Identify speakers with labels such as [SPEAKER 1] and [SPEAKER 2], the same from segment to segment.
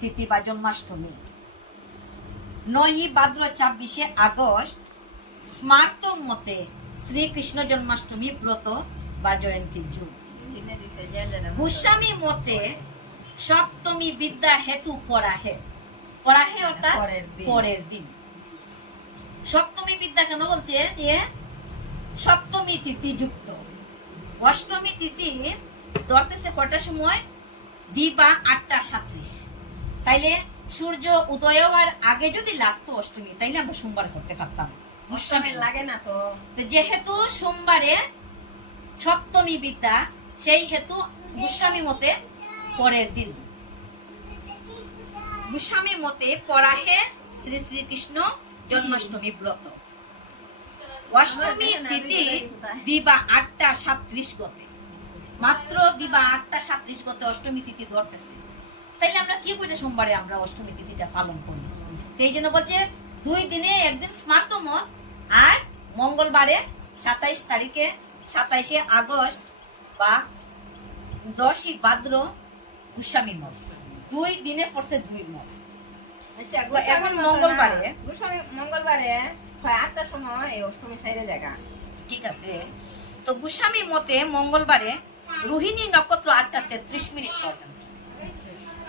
[SPEAKER 1] তিথি বা জন্মাষ্টমী। নয়ই ভাদ্র ছাব্বিশে আগস্ট স্মার্ত মতে শ্রীকৃষ্ণ জন্মাষ্টমী ব্রত বা জয়ন্তীর যুগ গোস্বামী মতে সপ্তমী বিদ্যা হেতু পরাহে। পরাহে অর্থাৎ
[SPEAKER 2] পরের
[SPEAKER 1] পরের দিন। সপ্তমী বিদ্যা কেন বলছে? যে সপ্তমী তিথি যুক্ত। অষ্টমী তিথি ধরতেছে কটার সময়? দিবা আটটা সাত্রিশ। তাইলে সূর্য উদয় হওয়ার আগে যদি লাগতো অষ্টমী তাইলে আমরা সোমবার করতে পারতাম।
[SPEAKER 2] অষ্টমী। লাগে না তো।
[SPEAKER 1] তো যেহেতু সোমবারে সপ্তমী বিদ্যা সেই হেতু গোস্বামী মতে পরের দিন। গোস্বামী মতে পরাহে শ্রী শ্রীকৃষ্ণ জন্মাষ্টমী ব্রত। অষ্টমী তিথি দিবা আটটা সাত্রিশ গতে। মাত্র দিবা আটটা সাত্রিশ গতে অষ্টমী তিথি ধরতেছে। তাইলে আমরা কি করে সোমবারে আমরা অষ্টমী তিথিটা পালন করি? তো এই জন্য বলছে দুই দিনে একদিন স্মার্ত মত আর মঙ্গলবারে সাতাইশ তারিখে সাতাইশে আগস্ট বা দশই ভাদ্র গোস্বামী মত। দুই দিনে পড়ছে দুই মত।
[SPEAKER 2] আচ্ছা
[SPEAKER 1] এখন মঙ্গলবারে?
[SPEAKER 2] গোস্বামী মঙ্গলবারে হয় আটটার সময় এই অষ্টমী সাইডে জায়গা।
[SPEAKER 1] ঠিক আছে। তো গোস্বামী মতে মঙ্গলবারে রোহিণী নক্ষত্র আটটা তেত্রিশ মিনিট পর্যন্ত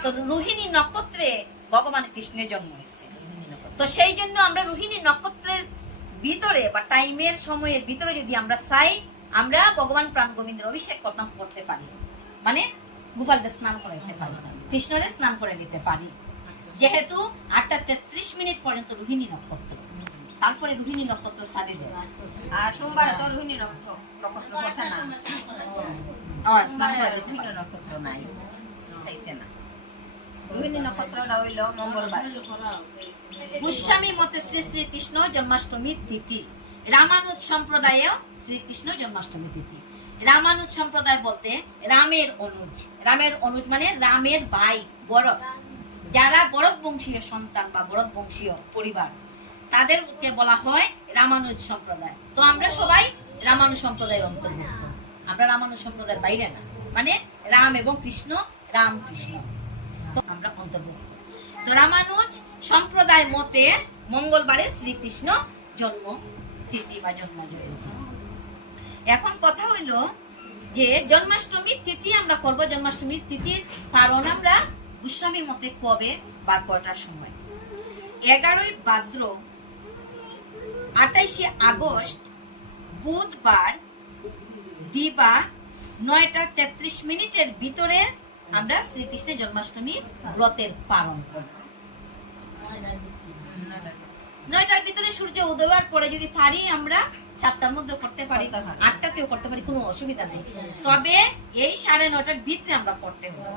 [SPEAKER 1] তো রোহিণী নক্ষত্রে ভগবান কৃষ্ণের জন্ম হয়েছে। তো সেই জন্য আমরা রোহিণী নক্ষত্রের ভিতরে বা টাইমের সময়ের ভিতরে যদি আমরা চাই আমরা ভগবান প্রাণ গোবিন্দের অভিষেক করতাম করতে পারি। মানে গোপালকে স্নান করাইতে পারি কৃষ্ণরে স্নান করে নিতে পারি। যেহেতু আটটা তেত্রিশ মিনিট পর্যন্ত রোহিণী নক্ষত্র। তারপরে রোহিণী নক্ষত্র সাদে দেয়।
[SPEAKER 2] আর সোমবার তো রোহিণী নক্ষত্র না।
[SPEAKER 1] স্নান করে।
[SPEAKER 2] নক্ষত্র নাই না। রোহিণী নক্ষত্রটা হইল মঙ্গলবার।
[SPEAKER 1] গোস্বামী মতে শ্রী শ্রীকৃষ্ণ জন্মাষ্টমী তিথি। রামানুজ সম্প্রদায়ে শ্রীকৃষ্ণ জন্মাষ্টমী তিথি। রামানুজ সম্প্রদায় বলতে রামের অনুজ। রামের অনুজ মানে রামের ভাই বরদ। যারা বরদ বংশীয় সন্তান বা বরদ বংশীয় পরিবার, তাদেরকে বলা হয় রামানুজ সম্প্রদায়। তো আমরা সবাই রামানুজ সম্প্রদায়ের অন্তর্ভুক্ত। আমরা রামানুজ সম্প্রদায়ের বাইরে না। মানে রাম এবং কৃষ্ণ, রাম কৃষ্ণ। আমরা অন্তর্ভুক্ত। তো রামানুজ সম্প্রদায় মতে মঙ্গলবারে শ্রীকৃষ্ণ জন্ম, তিথি বা জন্ম এখন কথা হইল যে জন্মাষ্টমীর তিথি আমরা করব, জন্মাষ্টমীর তিথির পালন আমরা গোস্বামী মতে কবে বা কটার সময়? এগারোই ভাদ্র আঠাইশে আগস্ট বুধবার দিবা নয়টা তেত্রিশ মিনিটের ভিতরে আমরা শ্রীকৃষ্ণের জন্মাষ্টমী ব্রতের পালন করব। নয়টার ভিতরে সূর্য উদয় পরে যদি পারি আমরা সাতটার মধ্যে করতে পারি আটটাতেও করতে পারি কোনো অসুবিধা নেই। তবে এই সাড়ে নটার ভিতরে আমরা করতে হবে।